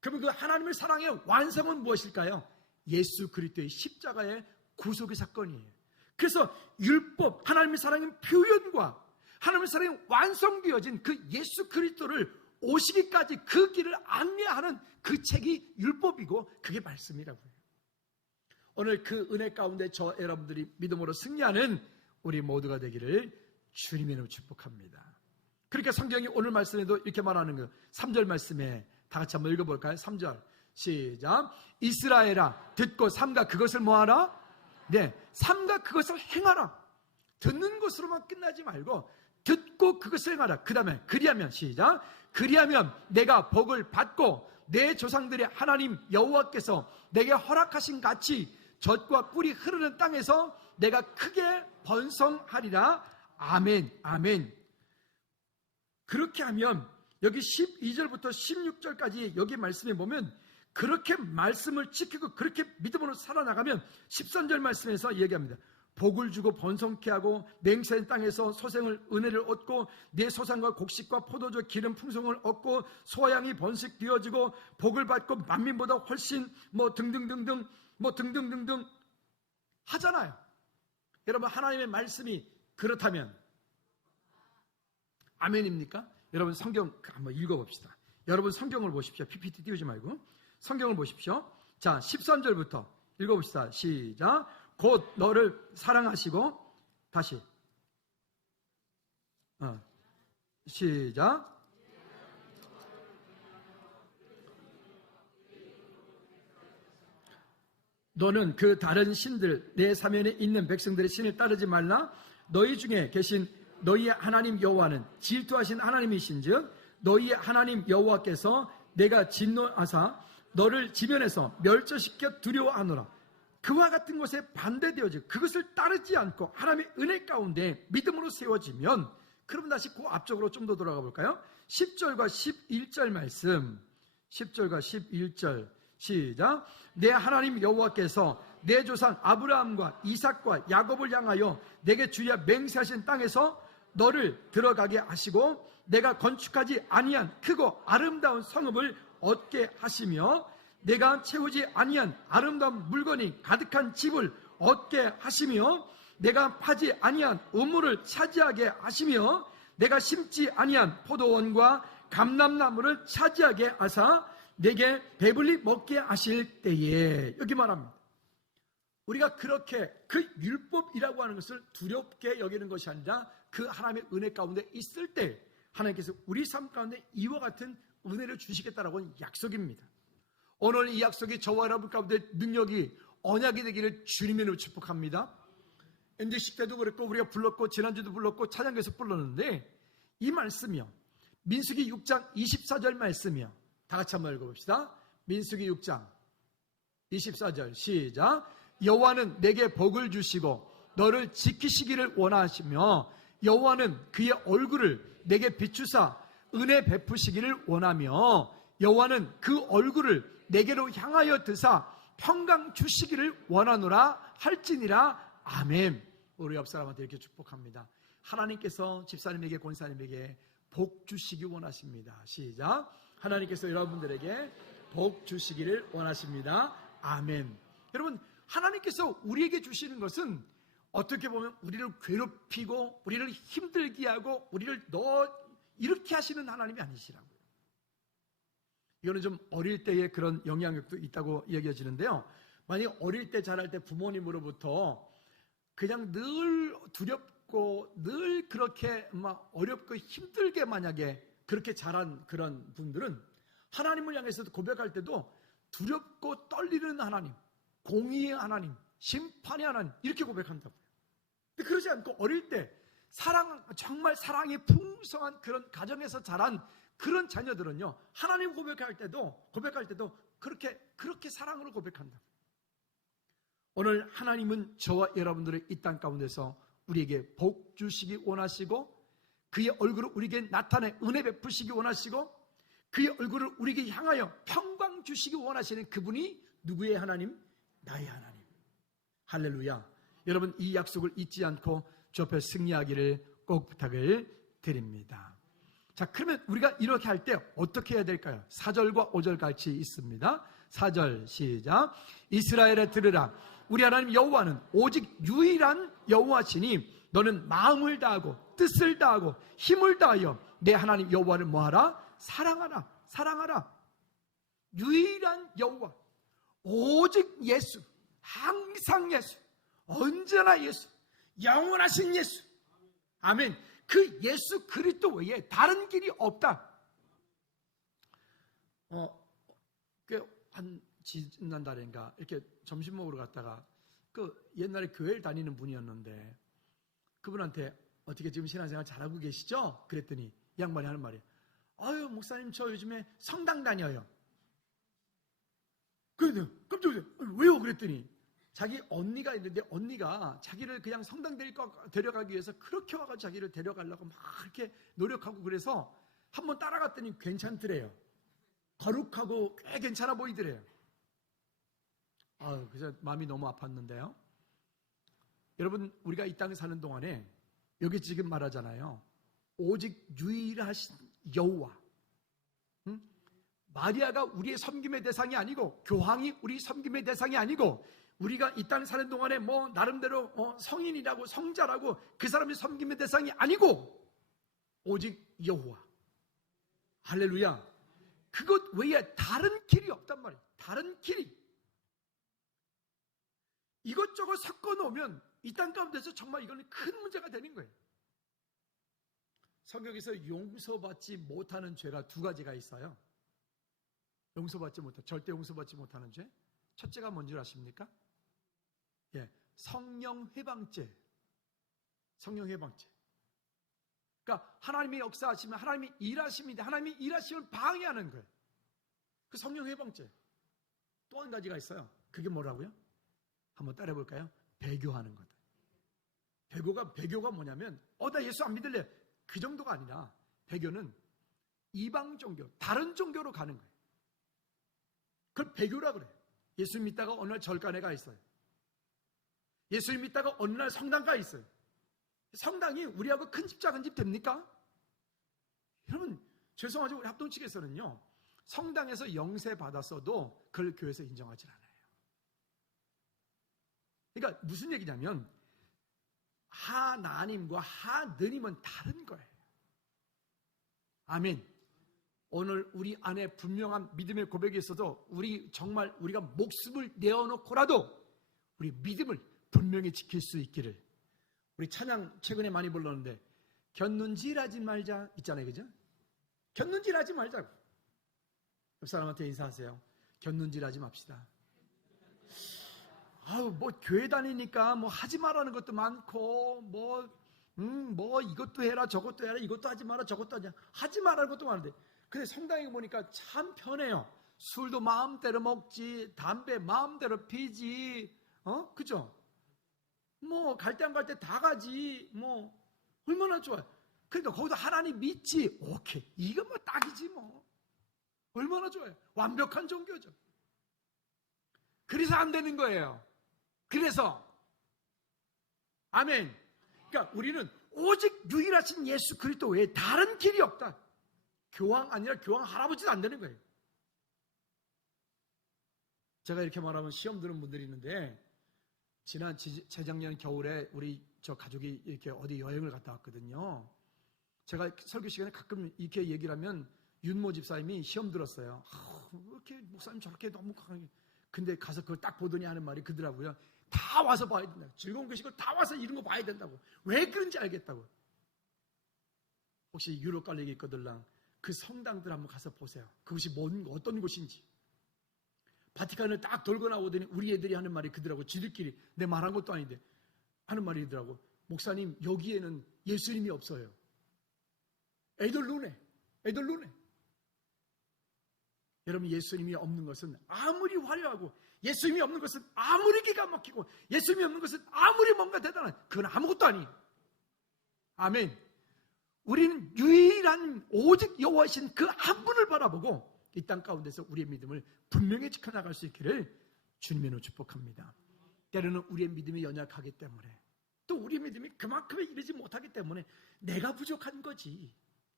그러면 그 하나님의 사랑의 완성은 무엇일까요? 예수 그리스도의 십자가의 구속의 사건이에요. 그래서 율법, 하나님의 사랑의 표현과 하나님의 사랑이 완성되어진 그 예수 그리스도를 오시기까지 그 길을 안내하는 그 책이 율법이고 그게 말씀이라고 해요. 오늘 그 은혜 가운데 저 여러분들이 믿음으로 승리하는 우리 모두가 되기를 주님의 이름으로 축복합니다. 그러니까 성경이 오늘 말씀에도 이렇게 말하는 거예요. 3절 말씀에 다 같이 한번 읽어볼까요? 3절 시작. 이스라엘아 듣고 삼가 그것을 뭐하라? 네, 삼가 그것을 행하라. 듣는 것으로만 끝나지 말고 듣고 그것을 행하라. 그 다음에 그리하면 시작. 그리하면 내가 복을 받고 내 조상들의 하나님 여호와께서 내게 허락하신 같이 젖과 꿀이 흐르는 땅에서 내가 크게 번성하리라. 아멘. 아멘. 그렇게 하면 여기 12절부터 16절까지 여기 말씀에 보면 그렇게 말씀을 지키고 그렇게 믿음으로 살아나가면 13절 말씀에서 얘기합니다. 복을 주고 번성케 하고 맹세한 땅에서 소생을 은혜를 얻고 내 소산과 곡식과 포도주 기름 풍성을 얻고 소양이 번식되어지고 복을 받고 만민보다 훨씬 등등등등 하잖아요. 여러분, 하나님의 말씀이 그렇다면 아멘입니까? 여러분, 성경 한번 읽어봅시다. 여러분, 성경을 보십시오. PPT 띄우지 말고 성경을 보십시오. 자, 13절부터 읽어봅시다. 시작. 곧 너를 사랑하시고, 다시 시작. 너는 그 다른 신들 내 사면에 있는 백성들의 신을 따르지 말라. 너희 중에 계신 너희의 하나님 여호와는 질투하신 하나님이신즉 너희의 하나님 여호와께서 내가 진노하사 너를 지면에서 멸절시켜 두려워하노라. 그와 같은 것에 반대되어지고 그것을 따르지 않고 하나님의 은혜 가운데 믿음으로 세워지면, 그럼 다시 그 앞쪽으로 좀 더 돌아가 볼까요? 10절과 11절 말씀, 10절과 11절 시작. 내 하나님 여호와께서 내 조상 아브라함과 이삭과 야곱을 향하여 내게 주여 맹세하신 땅에서 너를 들어가게 하시고 내가 건축하지 아니한 크고 아름다운 성읍을 얻게 하시며 내가 채우지 아니한 아름다운 물건이 가득한 집을 얻게 하시며 내가 파지 아니한 우물을 차지하게 하시며 내가 심지 아니한 포도원과 감람나무를 차지하게 하사 내게 배불리 먹게 하실 때에, 여기 말합니다. 우리가 그렇게 그 율법이라고 하는 것을 두렵게 여기는 것이 아니라 그 하나님의 은혜 가운데 있을 때 하나님께서 우리 삶 가운데 이와 같은 은혜를 주시겠다라고 하는 약속입니다. 오늘 이 약속이 저와 여러분 가운데 능력이 언약이 되기를 주님의 이름으로 축복합니다. MD식 때도 그랬고 우리가 불렀고 지난주도 불렀고 찬양에서 불렀는데 이 말씀이요, 민수기 6장 24절 말씀이요. 다 같이 한번 읽어봅시다. 민수기 6장 24절 시작. 여호와는 내게 복을 주시고 너를 지키시기를 원하시며 여호와는 그의 얼굴을 내게 비추사 은혜 베푸시기를 원하며 여호와는 그 얼굴을 내게로 향하여 드사 평강 주시기를 원하노라 할지니라. 아멘. 우리 옆 사람한테 이렇게 축복합니다. 하나님께서 집사님에게 권사님에게 복 주시기 원하십니다. 시작. 하나님께서 여러분들에게 복 주시기를 원하십니다. 아멘. 여러분, 하나님께서 우리에게 주시는 것은 어떻게 보면 우리를 괴롭히고 우리를 힘들게 하고 우리를 이렇게 하시는 하나님이 아니시라고요. 이거는 좀 어릴 때의 그런 영향력도 있다고 여겨지는데요. 만약에 어릴 때 자랄 때 부모님으로부터 그냥 늘 두렵고 늘 그렇게 막 어렵고 힘들게 만약에 그렇게 자란 그런 분들은 하나님을 향해서도 고백할 때도 두렵고 떨리는 하나님, 공의의 하나님, 심판의 하나님 이렇게 고백한다고요. 근데 그러지 않고 어릴 때 정말 사랑이 풍성한 그런 가정에서 자란 그런 자녀들은요, 하나님 고백할 때도 그렇게 사랑으로 고백한다. 오늘 하나님은 저와 여러분들의 이 땅 가운데서 우리에게 복 주시기 원하시고 그의 얼굴을 우리에게 나타내 은혜 베푸시기 원하시고 그의 얼굴을 우리에게 향하여 평강 주시기 원하시는 그분이 누구의 하나님? 나의 하나님. 할렐루야. 여러분, 이 약속을 잊지 않고 주 앞에 승리하기를 꼭 부탁을 드립니다. 자, 그러면 우리가 이렇게 할 때 어떻게 해야 될까요? 4절과 5절 같이 있습니다. 4절 시작. 이스라엘에 들으라. 우리 하나님 여호와는 오직 유일한 여호와시니 너는 마음을 다하고 뜻을 다하고 힘을 다하여 내 하나님 여호와를 뭐하라? 사랑하라. 사랑하라. 유일한 여호와, 오직 예수, 항상 예수, 언제나 예수, 영원하신 예수. 아멘. 그 예수 그리스도 외에 다른 길이 없다. 한 지난달인가 이렇게 점심 먹으러 갔다가 그 옛날에 교회를 다니는 분이었는데 그분한테 어떻게 지금 신앙생활 잘하고 계시죠? 그랬더니 이 양반이 하는 말이에요. 아유, 목사님 저 요즘에 성당 다녀요. 그래서 깜짝 놀랐어요. 왜요? 그랬더니 자기 언니가 있는데 언니가 자기를 그냥 성당 데려가기 위해서 그렇게 와가지고 자기를 데려가려고 막 이렇게 노력하고 그래서 한번 따라갔더니 괜찮더래요. 거룩하고 꽤 괜찮아 보이더래요. 그래서 마음이 너무 아팠는데요. 여러분, 우리가 이 땅에 사는 동안에 여기 지금 말하잖아요. 오직 유일하신 여호와. 마리아가 우리의 섬김의 대상이 아니고, 교황이 우리 섬김의 대상이 아니고, 우리가 이 땅에 사는 동안에 뭐 나름대로 성인이라고 성자라고 그 사람이 섬김의 대상이 아니고, 오직 여호와. 할렐루야. 그것 외에 다른 길이 없단 말이에요. 다른 길이. 이것저것 섞어 놓으면 이 땅 가운데서 정말 이거는 큰 문제가 되는 거예요. 성경에서 용서받지 못하는 죄가 두 가지가 있어요. 절대 용서받지 못하는 죄. 첫째가 뭔지 아십니까? 성령 회방죄. 성령 회방죄. 그러니까 하나님의 역사하시면, 하나님이 일하십니다. 하나님이 일하시면 방해하는 거예요. 그 성령 회방죄. 또 한 가지가 있어요. 그게 뭐라고요? 한번 따라해 볼까요? 배교하는 거다. 배교가 뭐냐면, 나 예수 안 믿을래. 그 정도가 아니라, 배교는 이방 종교, 다른 종교로 가는 거예요. 그걸 배교라 그래요. 예수 믿다가 어느 날 절간에 가 있어요. 예수 믿다가 어느 날 성당 가 있어요. 성당이 우리하고 큰 집 작은 집 됩니까? 여러분, 죄송하죠. 우리 합동 측에서는요, 성당에서 영세 받았어도 그걸 교회에서 인정하지 않아요. 그러니까 무슨 얘기냐면, 하나님과 하느님은 다른 거예요. 아멘. 오늘 우리 안에 분명한 믿음의 고백이 있어도 우리가 목숨을 내어놓고라도 우리 믿음을 분명히 지킬 수 있기를. 우리 찬양 최근에 많이 불렀는데, 곁눈질하지 말자 있잖아요, 그죠? 곁눈질하지 말자고. 옆 사람한테 인사하세요. 곁눈질하지 맙시다. 뭐 교회 다니니까 뭐 하지 말라는 것도 많고, 뭐 이것도 해라 저것도 해라, 이것도 하지 마라 저것도 하지 말라는 것도 많은데, 근데 성당에 보니까 참 편해요. 술도 마음대로 먹지, 담배 마음대로 피지, 그죠? 뭐 갈 때 안 갈 때 다 가지, 뭐 얼마나 좋아요. 그러니까 거기도 하나님 믿지, 오케이, 이거 뭐 딱이지 뭐. 얼마나 좋아요. 완벽한 종교죠. 그래서 안 되는 거예요. 그래서 아멘. 그러니까 우리는 오직 유일하신 예수 그리스도 외에 다른 길이 없다. 교황 아니라 교황 할아버지도 안 되는 거예요. 제가 이렇게 말하면 시험 드는 분들이 있는데, 재작년 겨울에 우리 가족이 이렇게 어디 여행을 갔다 왔거든요. 제가 설교 시간에 가끔 이렇게 얘기를 하면 윤모 집사님이 시험 들었어요. 왜 이렇게 목사님 저렇게 너무 강하게. 근데 가서 그걸 딱 보더니 하는 말이 그더라고요. 다 와서 봐야 된다고. 즐거운 것이고 다 와서 이런 거 봐야 된다고. 왜 그런지 알겠다고. 혹시 유럽 갈 얘기 있거들랑 그 성당들 한번 가서 보세요. 그것이 어떤 곳인지. 바티칸을 딱 돌고 나오더니 우리 애들이 하는 말이 그더라고. 지들끼리 내 말한 것도 아닌데 하는 말이더라고. 목사님, 여기에는 예수님이 없어요. 애들 눈에. 여러분, 예수님이 없는 것은 아무리 화려하고, 예수님이 없는 것은 아무리 기가 막히고, 예수님이 없는 것은 아무리 뭔가 대단한, 그건 아무것도 아니에요. 아멘. 우리는 유일한 오직 여호와이신 그 한 분을 바라보고 이 땅 가운데서 우리의 믿음을 분명히 지켜나갈 수 있기를 주님의 이름으로 축복합니다. 때로는 우리의 믿음이 연약하기 때문에, 또 우리의 믿음이 그만큼에 이르지 못하기 때문에 내가 부족한 거지.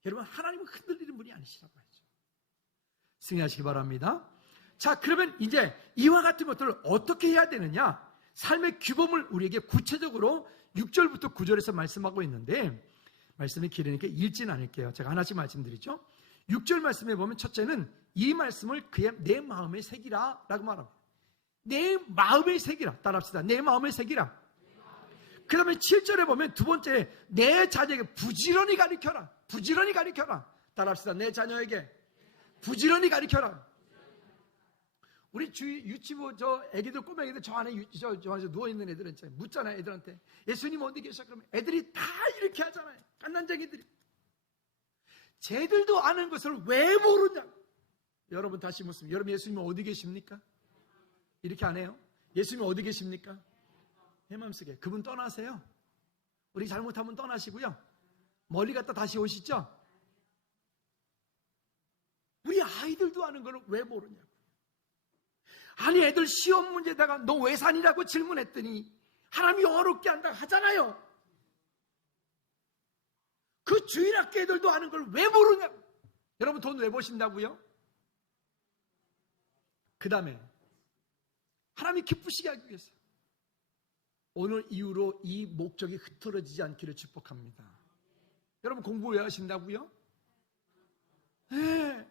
여러분, 하나님은 흔들리는 분이 아니시라고 하죠. 승리하시기 바랍니다. 자, 그러면 이제 이와 같은 것들을 어떻게 해야 되느냐? 삶의 규범을 우리에게 구체적으로 6절부터 9절에서 말씀하고 있는데, 말씀이 길으니까 읽지는 않을게요. 제가 하나씩 말씀드리죠. 6절 말씀에 보면 첫째는 이 말씀을 내 마음에 새기라 라고 말합니다. 내 마음에 새기라. 따라합시다. 내 마음에 새기라. 그 다음에 7절에 보면 두 번째, 내 자녀에게 부지런히 가르쳐라. 부지런히 가르쳐라. 따라합시다. 내 자녀에게 부지런히 가르쳐라. 우리 유치부 애기들, 꼬맹이들 저 안에 누워있는 애들은 묻잖아요. 애들한테 예수님 어디 계셔? 그러면 애들이 다 이렇게 하잖아요. 갓난쟁이들이. 쟤들도 아는 것을 왜 모르냐? 여러분 다시 묻습니다. 여러분, 예수님 어디 계십니까? 이렇게 안 해요? 예수님 어디 계십니까? 내 마음속에. 그분 떠나세요. 우리 잘못하면 떠나시고요. 멀리 갔다 다시 오시죠? 우리 아이들도 아는 걸 왜 모르냐고. 아니 애들 시험 문제다가 너 왜 산이라고 질문했더니 하나님이 어렵게 한다 하잖아요. 그 주일학교 애들도 아는 걸 왜 모르냐고. 여러분 돈 왜 버신다고요? 그 다음에 하나님이 기쁘시게 하기 위해서 오늘 이후로 이 목적이 흐트러지지 않기를 축복합니다. 여러분 공부 왜 하신다고요? 네.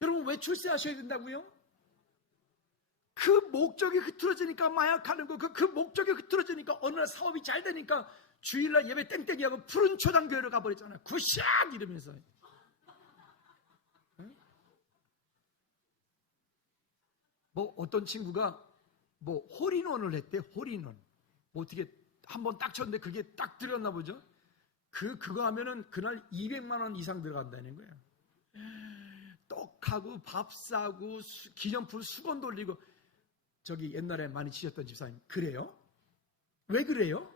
여러분 왜 출세하셔야 된다고요? 그 목적이 흐트러지니까 마약하는 거, 그 목적이 흐트러지니까 어느 날 사업이 잘 되니까 주일날 예배 땡땡이 하고 푸른 초당교회로 가버렸잖아요. 굿샷 이러면서. 뭐 어떤 친구가 뭐 홀인원을 했대. 홀인원. 뭐 어떻게 한번 딱 쳤는데 그게 딱 들었나 보죠. 그거 하면은 그날 200만 원 이상 들어간다는 거예요. 떡하고 밥 사고 기념품 수건 돌리고. 저기 옛날에 많이 치셨던 집사님 그래요? 왜 그래요?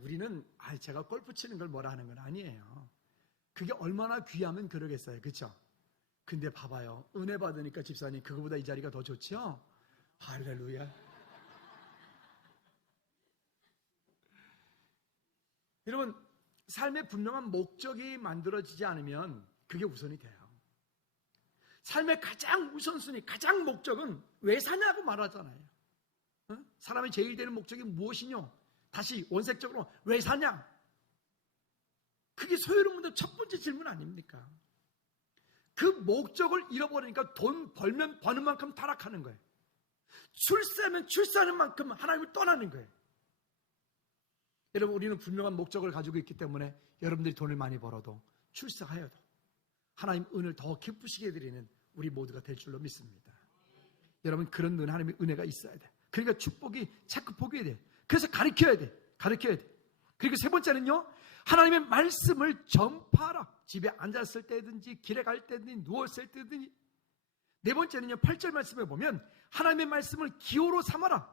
우리는 제가 골프 치는 걸 뭐라 하는 건 아니에요. 그게 얼마나 귀하면 그러겠어요. 그렇죠? 근데 봐봐요. 은혜 받으니까 집사님 그거보다 이 자리가 더 좋죠? 할렐루야. 여러분 삶의 분명한 목적이 만들어지지 않으면 그게 우선이 돼요. 삶의 가장 우선순위, 가장 목적은 왜 사냐고 말하잖아요. 사람이 제일 되는 목적이 무엇이뇨? 다시 원색적으로 왜 사냐? 그게 소유론문의 첫 번째 질문 아닙니까? 그 목적을 잃어버리니까 돈 벌면 버는 만큼 타락하는 거예요. 출세하면 출세하는 만큼 하나님을 떠나는 거예요. 여러분 우리는 분명한 목적을 가지고 있기 때문에 여러분들이 돈을 많이 벌어도 출세하여도 하나님 은혜를 더 기쁘시게 해드리는 우리 모두가 될 줄로 믿습니다. 여러분 그런 하나님의 은혜가 있어야 돼. 그러니까 축복이 자꾸 보게 돼. 그래서 가르쳐야 돼. 그리고 세 번째는요, 하나님의 말씀을 전파하라. 집에 앉았을 때든지 길에 갈 때든지 누웠을 때든지. 네 번째는요, 8절 말씀에 보면 하나님의 말씀을 기호로 삼아라.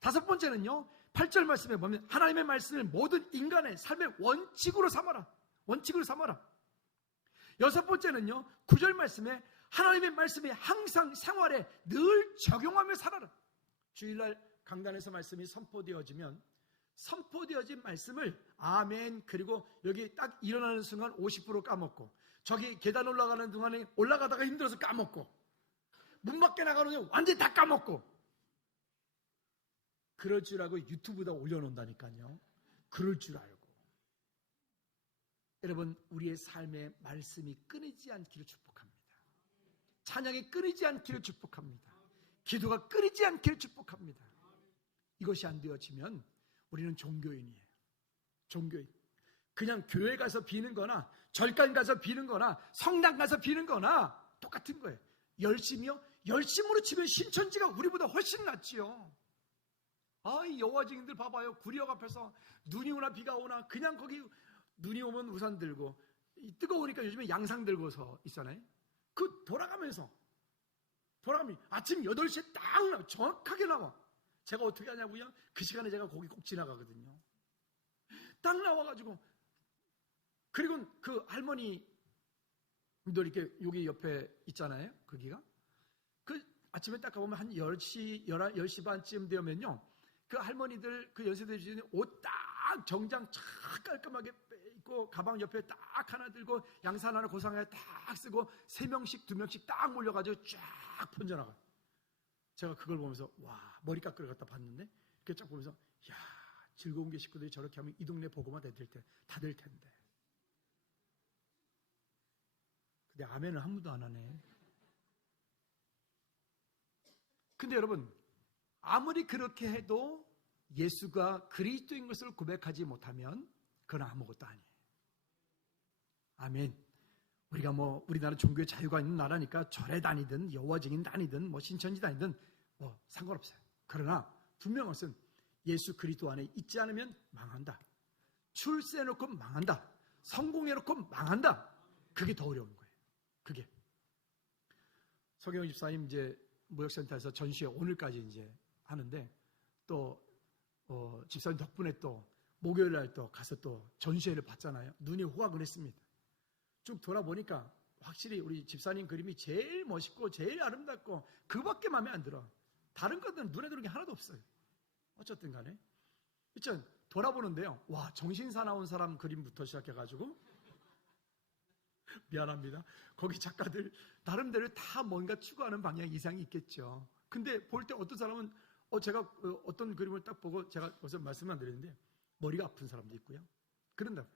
다섯 번째는요, 8절 말씀에 보면 하나님의 말씀을 모든 인간의 삶의 원칙으로 삼아라. 여섯 번째는요, 9절 말씀에 하나님의 말씀이 항상 생활에 늘 적용하며 살아라. 주일날 강단에서 말씀이 선포되어진 말씀을 아멘, 그리고 여기 딱 일어나는 순간 50% 까먹고, 저기 계단 올라가는 동안에 올라가다가 힘들어서 까먹고, 문 밖에 나가는 동안 완전히 다 까먹고, 그럴 줄 알고 유튜브에다 올려놓는다니까요. 그럴 줄 알고. 여러분 우리의 삶의 말씀이 끊이지 않기를 축복합니다. 찬양이 끊이지 않기를 축복합니다. 기도가 끊이지 않기를 축복합니다. 이것이 안 되어지면 우리는 종교인이에요. 그냥 교회 가서 비는 거나 절간 가서 비는 거나 성당 가서 비는 거나 똑같은 거예요. 열심으로 치면 신천지가 우리보다 훨씬 낫지요. 이 여호와 증인들 봐봐요. 구리역 앞에서 눈이 오나 비가 오나 그냥 거기 눈이 오면 우산 들고, 뜨거우니까 요즘에 양상 들고서 있잖아요. 그 돌아가면 아침 8시에 딱 나와. 정확하게 나와. 제가 어떻게 하냐고요? 그 시간에 제가 거기 꼭 지나가거든요. 딱 나와가지고, 그리고 그 할머니들 이렇게 여기 옆에 있잖아요. 거기가. 그 아침에 딱 가보면 한 10시 반쯤 되면요. 그 할머니들, 그 연세대 주인이 옷 딱 정장 쫙 깔끔하게 입고 가방 옆에 딱 하나 들고 양산 하나 고상하게 딱 쓰고 3명씩 2명씩 딱 몰려가지고 쫙 번져나가요. 제가 그걸 보면서 와, 머리 깎으러 갔다 봤는데 그렇게 쫙 보면서 야, 즐거운 게 식구들이 저렇게 하면 이 동네 보고만 다 될 텐데. 근데 아멘을 한 번도 안 하네. 근데 여러분 아무리 그렇게 해도 예수가 그리스도인 것을 고백하지 못하면 그건 아무것도 아니에요. 아멘. 우리가 우리나라 종교의 자유가 있는 나라니까 절에 다니든 여호와 증인 다니든 신천지 다니든 상관없어요. 그러나 분명한 것은 예수 그리스도 안에 있지 않으면 망한다. 출세해놓고 망한다. 성공해놓고 망한다. 그게 더 어려운 거예요. 그게. 서경훈 집사님 이제 무역센터에서 전시회 오늘까지 이제 하는데 또 집사님 덕분에 또 목요일 날 또 가서 또 전시회를 봤잖아요. 눈이 호강을 했습니다. 쭉 돌아보니까 확실히 우리 집사님 그림이 제일 멋있고 제일 아름답고 그밖에 마음에 안 들어. 다른 것들은 눈에 들어오는 게 하나도 없어요. 어쨌든 간에 일단 돌아보는데요. 와, 정신사 나온 사람 그림부터 시작해가지고 미안합니다. 거기 작가들 나름대로 다 뭔가 추구하는 방향 이상이 있겠죠. 근데 볼 때 어떤 사람은 제가 어떤 그림을 딱 보고 제가 벌써 말씀만 드렸는데 머리가 아픈 사람도 있고요. 그런다고요.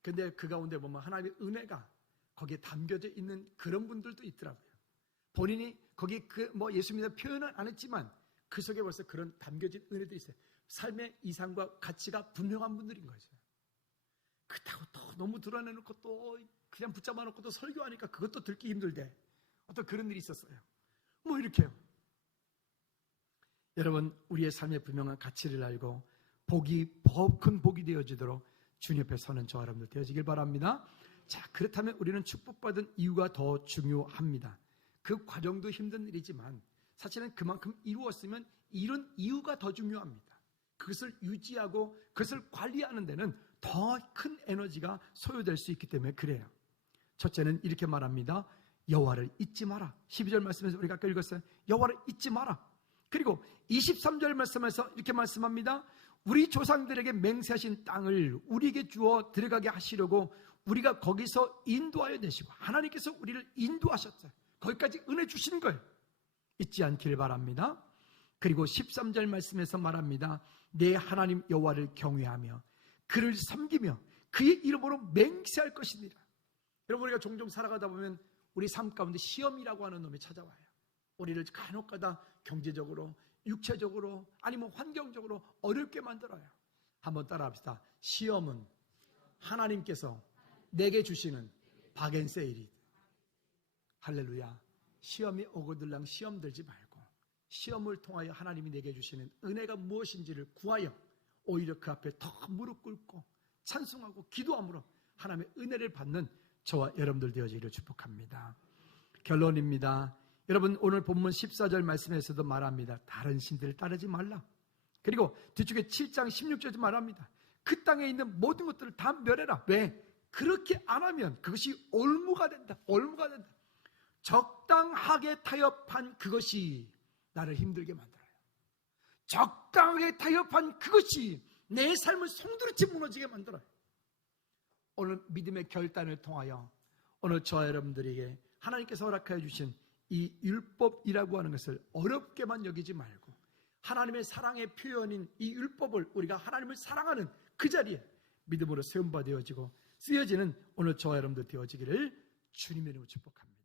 근데 그 가운데 보면 하나님의 은혜가 거기에 담겨져 있는 그런 분들도 있더라고요. 본인이 거기 예수 믿는 표현은 안 했지만 그 속에 벌써 그런 담겨진 은혜들이 있어요. 삶의 이상과 가치가 분명한 분들인 거죠. 그렇다고 또 너무 드러내놓고 또 그냥 붙잡아 놓고 또 설교하니까 그것도 듣기 힘들대. 어떤 그런 일이 있었어요. 뭐 이렇게요. 여러분, 우리의 삶의 분명한 가치를 알고 큰 복이 되어지도록 주님 옆에 서는 저와 여러분들 되어지길 바랍니다. 자, 그렇다면 우리는 축복받은 이유가 더 중요합니다. 그 과정도 힘든 일이지만 사실은 그만큼 이루었으면 이룬 이유가 더 중요합니다. 그것을 유지하고 그것을 관리하는 데는 더 큰 에너지가 소요될 수 있기 때문에 그래요. 첫째는 이렇게 말합니다. 여호와를 잊지 마라. 12절 말씀에서 우리가 아까 읽었어요. 여호와를 잊지 마라. 그리고 23절 말씀에서 이렇게 말씀합니다. 우리 조상들에게 맹세하신 땅을 우리에게 주어 들어가게 하시려고 우리가 거기서 인도하여 내시고 하나님께서 우리를 인도하셨어요. 거기까지 은혜 주신 거예요. 잊지 않기를 바랍니다. 그리고 13절 말씀에서 말합니다. 내 하나님 여호와를 경외하며 그를 섬기며 그의 이름으로 맹세할 것이니라. 여러분, 우리가 종종 살아가다 보면 우리 삶 가운데 시험이라고 하는 놈이 찾아와요. 우리를 간혹가다 경제적으로, 육체적으로, 아니면 환경적으로 어렵게 만들어요. 한번 따라합시다. 시험은 하나님께서 내게 주시는 바겐세일이. 할렐루야. 시험이 오거들랑 시험 들지 말고 시험을 통하여 하나님이 내게 주시는 은혜가 무엇인지를 구하여 오히려 그 앞에 더 무릎 꿇고 찬송하고 기도함으로 하나님의 은혜를 받는 저와 여러분들 되어지기를 축복합니다. 결론입니다. 여러분, 오늘 본문 14절 말씀에서도 말합니다. 다른 신들을 따르지 말라. 그리고 뒤쪽에 7장 16절에도 말합니다. 그 땅에 있는 모든 것들을 다 멸해라. 왜? 그렇게 안 하면 그것이 올무가 된다. 올무가 된다. 적당하게 타협한 그것이 나를 힘들게 만들어요. 적당하게 타협한 그것이 내 삶을 송두리째 무너지게 만들어요. 오늘 믿음의 결단을 통하여 오늘 저와 여러분들에게 하나님께서 허락하여 주신 이 율법이라고 하는 것을 어렵게만 여기지 말고 하나님의 사랑의 표현인 이 율법을 우리가 하나님을 사랑하는 그 자리에 믿음으로 세움받아지고 쓰여지는 오늘 저와 여러분들 되어지기를 주님의 이름으로 축복합니다.